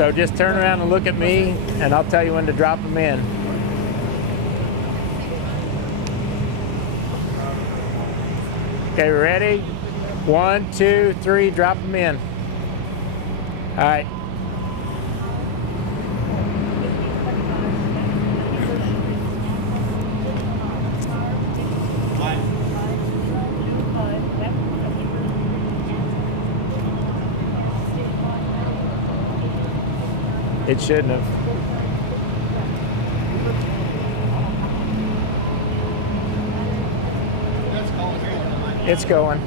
So just turn around and look at me, and I'll tell you when to drop them in. Okay, ready? 1, 2, 3, drop them in. All right. It shouldn't have. It's going.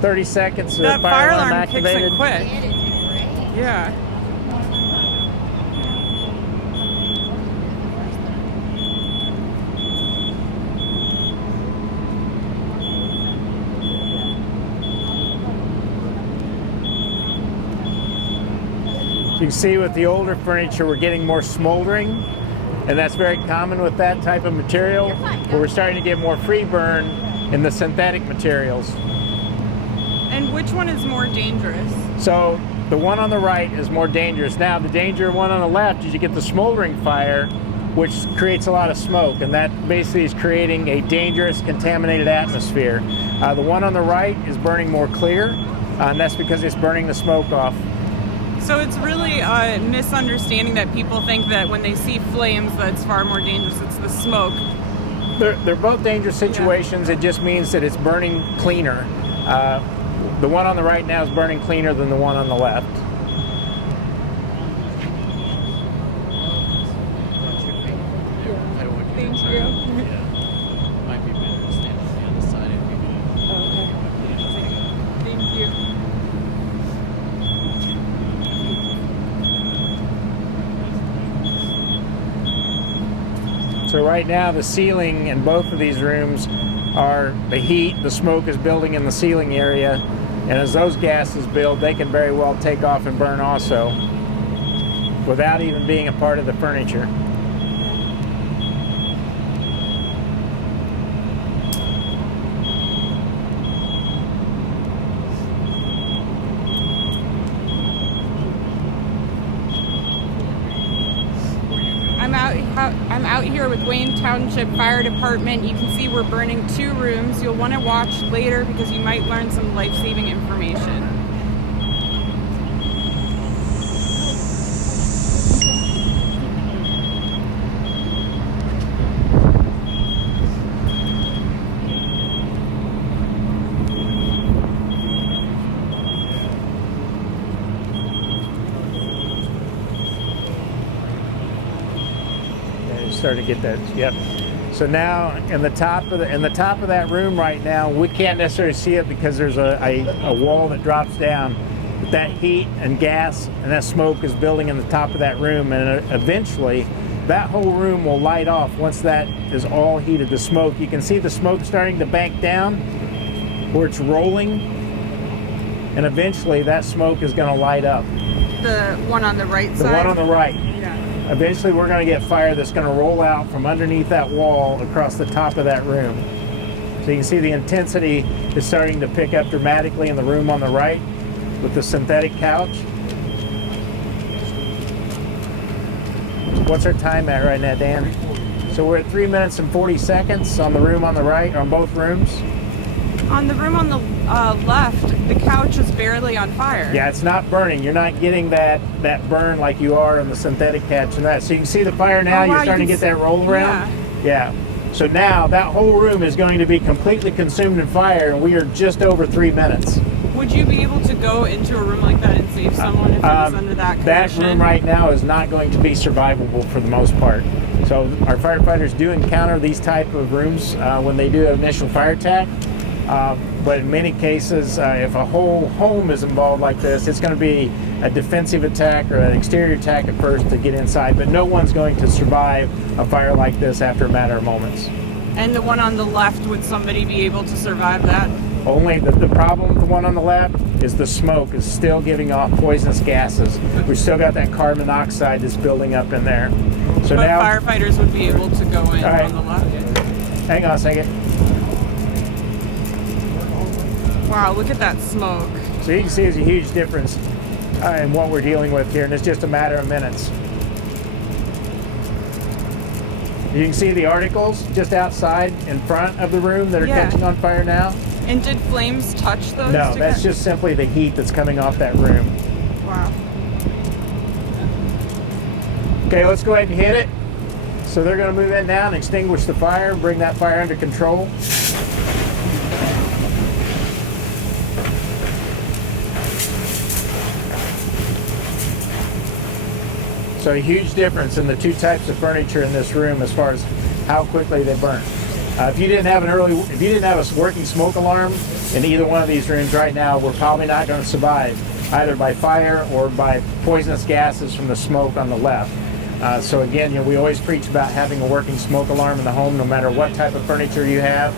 30 seconds. That fire alarm activated. kicks in quick. Yeah. You can see with the older furniture, we're getting more smoldering, and that's very common with that type of material. But we're starting to get more free burn in the synthetic materials. And which one is more dangerous? So the one on the right is more dangerous. Now the danger one on the left is you get the smoldering fire, which creates a lot of smoke, and that basically is creating a dangerous contaminated atmosphere. The one on the right is burning more clear, and that's because it's burning the smoke off. So it's really a misunderstanding that people think that when they see flames that's far more dangerous. It's the smoke. They're both dangerous situations. Yeah. It just means that it's burning cleaner. The one on the right now is burning cleaner than the one on the left. Thank you. Might be better to stand on the other side if you do. Okay. Thank you. So right now the ceiling in both of these rooms are the heat, the smoke is building in the ceiling area, and as those gases build, they can very well take off and burn also without even being a part of the furniture. I'm out here with Wayne Township Fire Department. You can see we're burning 2 rooms. You'll want to watch later because you might learn some life-saving information. Starting to get that, yep. So now in the top of that room right now, we can't necessarily see it because there's a wall that drops down. But that heat and gas and that smoke is building in the top of that room, and eventually that whole room will light off once that is all heated to smoke. You can see the smoke starting to bank down where it's rolling, and eventually that smoke is going to light up. The one on the right side? The one on the right. Yeah. Eventually we're going to get fire that's going to roll out from underneath that wall across the top of that room. So you can see the intensity is starting to pick up dramatically in the room on the right with the synthetic couch. What's our time at right now, Dan? So we're at 3 minutes and 40 seconds on the room on the right, on both rooms. On the room on the left, the couch is barely on fire. Yeah, it's not burning. You're not getting that burn like you are on the synthetic couch and that. So you can see the fire now. Oh, wow, you're starting to get that roll around. Yeah. So now that whole room is going to be completely consumed in fire, and we are just over 3 minutes. Would you be able to go into a room like that and save someone if it was under that condition? That room right now is not going to be survivable for the most part. So our firefighters do encounter these type of rooms when they do an initial fire attack. But in many cases, if a whole home is involved like this, it's going to be a defensive attack or an exterior attack at first to get inside. But no one's going to survive a fire like this after a matter of moments. And the one on the left, would somebody be able to survive that? Only the problem with the one on the left is the smoke is still giving off poisonous gases. We've still got that carbon monoxide that's building up in there. So but now firefighters would be able to go in on the left. Hang on a second. Wow, look at that smoke. So you can see there's a huge difference in what we're dealing with here, and it's just a matter of minutes. You can see the articles just outside in front of the room that are catching on fire now. And did flames touch those? No, that's just simply the heat that's coming off that room. Wow. Okay, let's go ahead and hit it. So they're going to move in now and extinguish the fire and bring that fire under control. So a huge difference in the two types of furniture in this room as far as how quickly they burn. If you didn't have a working smoke alarm in either one of these rooms right now, we're probably not going to survive either by fire or by poisonous gases from the smoke on the left. So again, we always preach about having a working smoke alarm in the home, no matter what type of furniture you have.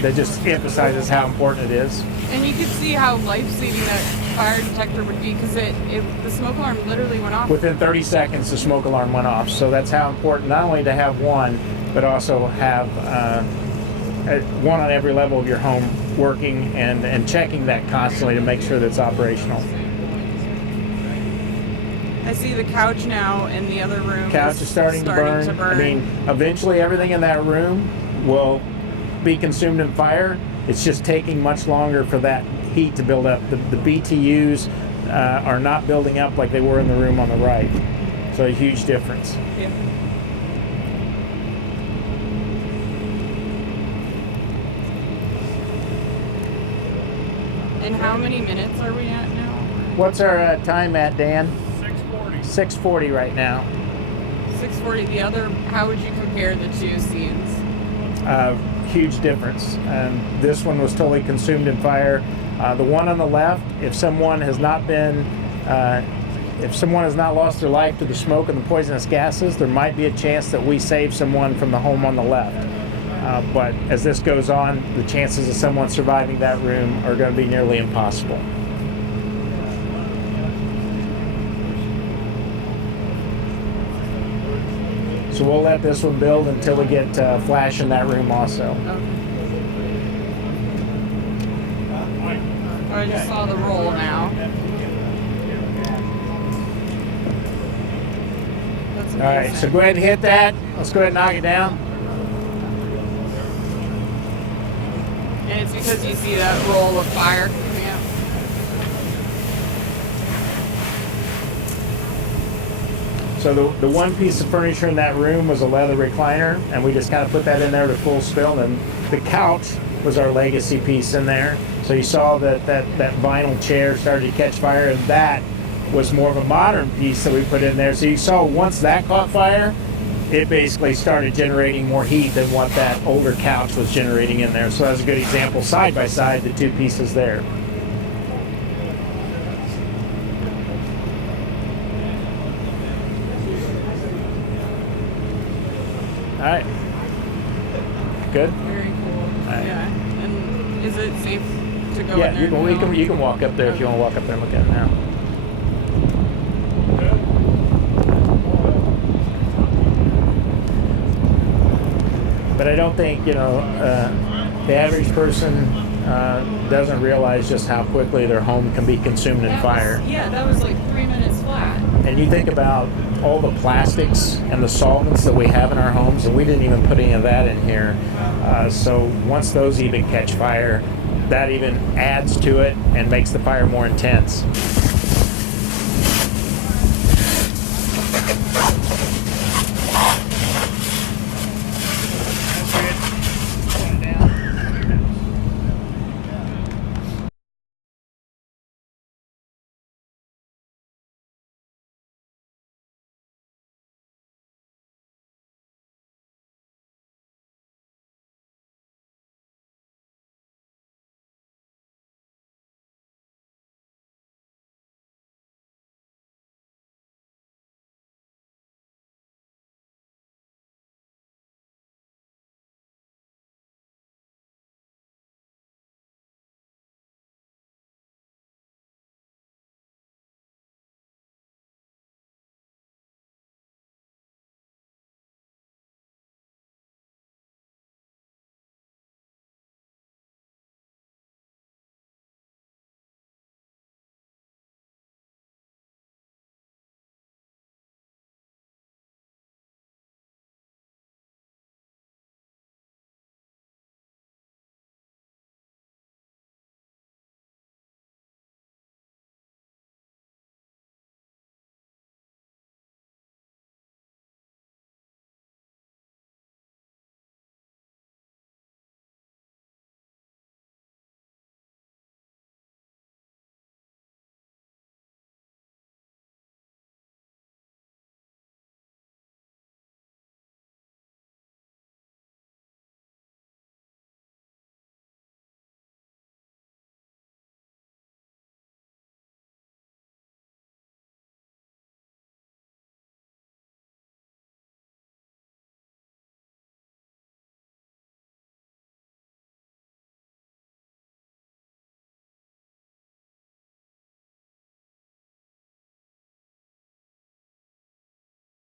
That just emphasizes how important it is. And you could see how life-saving that fire detector would be, because the smoke alarm literally went off. Within 30 seconds, the smoke alarm went off. So that's how important, not only to have one, but also have one on every level of your home working and checking that constantly to make sure that it's operational. I see the couch now in the other room. Couch is starting to burn. I mean, eventually everything in that room will be consumed in fire. It's just taking much longer for that heat to build up. The BTUs are not building up like they were in the room on the right. So a huge difference. Yeah. And how many minutes are we at now? What's our time at, Dan? 6:40. 6:40 right now. 6:40. The other, how would you compare the two scenes? Huge difference. This one was totally consumed in fire. The one on the left, if someone has not lost their life to the smoke and the poisonous gases, there might be a chance that we save someone from the home on the left. But as this goes on, the chances of someone surviving that room are going to be nearly impossible. So we'll let this one build until we get flash in that room also. Okay. I just saw the roll now. That's amazing. All right, so go ahead and hit that. Let's go ahead and knock it down. And it's because you see that roll of fire coming out. So the one piece of furniture in that room was a leather recliner, and we just kind of put that in there to full spill. And the couch was our legacy piece in there. So you saw that vinyl chair started to catch fire, and that was more of a modern piece that we put in there. So you saw once that caught fire, it basically started generating more heat than what that older couch was generating in there. So that was a good example, side by side, the two pieces there. All right. Good? Very cool. Right. Yeah. And is it safe to go Yeah, in there? you can walk up there if you want to walk up there and look at it now. But I don't think, the average person doesn't realize just how quickly their home can be consumed in fire. That was like 3 minutes flat. And you think about all the plastics and the solvents that we have in our homes, and we didn't even put any of that in here. So once those even catch fire, that even adds to it and makes the fire more intense.